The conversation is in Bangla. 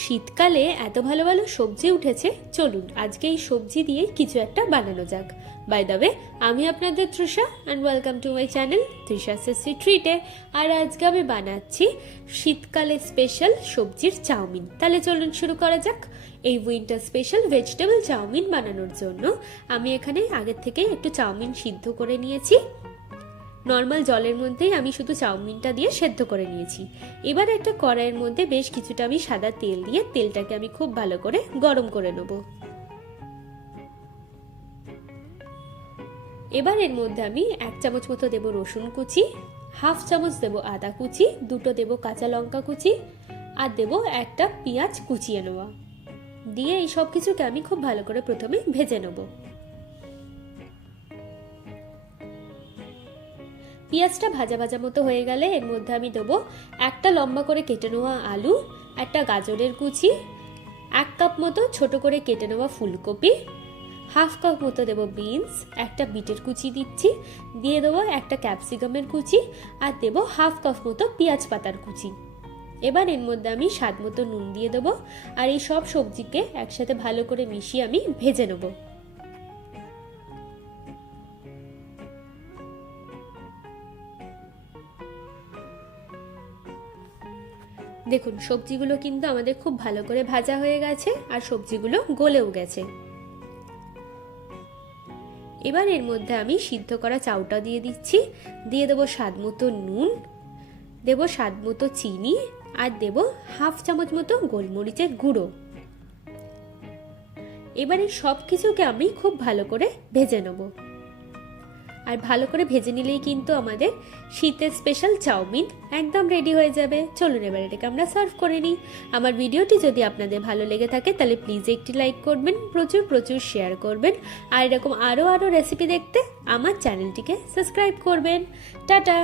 শীতকালে এত ভালো ভালো সবজি উঠেছে, চলুন আজকে এই সবজি দিয়ে কিছু একটা বানানো যাক। বাই দ্য ওয়ে, আমি আপনাদের Trisha and welcome to my channel Trisha সিসি ট্রিটে। আর আজকে আমি বানাচ্ছি শীতকালে স্পেশাল সবজির চাউমিন। তাহলে চলুন শুরু করা যাক। এই উইন্টার স্পেশাল ভেজিটেবল চাউমিন বানানোর জন্য আমি এখানে আগের থেকে একটু চাউমিন সিদ্ধ করে নিয়েছি। নর্মাল জলের মধ্যেই আমি শুধু চাউমিনটা দিয়ে সেদ্ধ করে নিয়েছি। এবার একটা কড়াইয়ের মধ্যে বেশ কিছুটা আমি সাদা তেল দিয়ে তেলটাকে আমি খুব ভালো করে গরম করে নেব। এবার এর মধ্যে আমি 1 চামচ মতো দেব রসুন কুচি, 1/2 চামচ দেব আদা কুচি, 2টো দেব কাঁচা লঙ্কা কুচি, আর দেব একটা পেঁয়াজ কুচিয়ে নেওয়া। দিয়ে এই সব কিছুকে আমি খুব ভালো করে প্রথমে ভেজে নেব। পেঁয়াজটা ভাজা ভাজা মতো হয়ে গেলে এর মধ্যে আমি দেবো একটা লম্বা করে কেটে নেওয়া আলু, একটা গাজরের কুচি, 1 কাপ মতো ছোট করে কেটে নেওয়া ফুলকপি, 1/2 কাপ মতো দেবো বিনস, একটা বিটের কুচি দিচ্ছি, দিয়ে দেবো একটা ক্যাপসিকামের কুচি, আর দেবো 1/2 কাপ মতো পেঁয়াজ পাতার কুচি। এবার এর মধ্যে আমি স্বাদ মতো নুন দিয়ে দেবো, আর এই সব সবজিকে একসাথে ভালো করে মিশিয়ে আমি ভেজে নেবো। দেখুন সবজিগুলো কিন্তু আমাদের খুব ভালো করে ভাজা হয়ে গেছে, আর সবজিগুলো গলেও গেছে। এবার এর মধ্যে আমি সিদ্ধ করা চাউটা দিয়ে দিচ্ছি, দিয়ে দেবো স্বাদ মতো নুন, দেবো স্বাদ মতো চিনি, আর দেবো 1/2 চামচ মতো গোলমরিচের গুঁড়ো। এবারে সব কিছুকে আমি খুব ভালো করে ভেজে নেব। আর ভালো করে ভেজে নিলেই কিন্তু আমাদের শীতের স্পেশাল চাউমিন একদম রেডি হয়ে যাবে। চলুন এবার এটাকে আমরা সার্ভ করে নিই। আমার ভিডিওটি যদি আপনাদের ভালো লেগে থাকে তাহলে প্লিজ একটি লাইক করবেন, প্রচুর প্রচুর শেয়ার করবেন, আর এরকম আরও রেসিপি দেখতে আমার চ্যানেলটিকে সাবস্ক্রাইব করবেন। টাটা।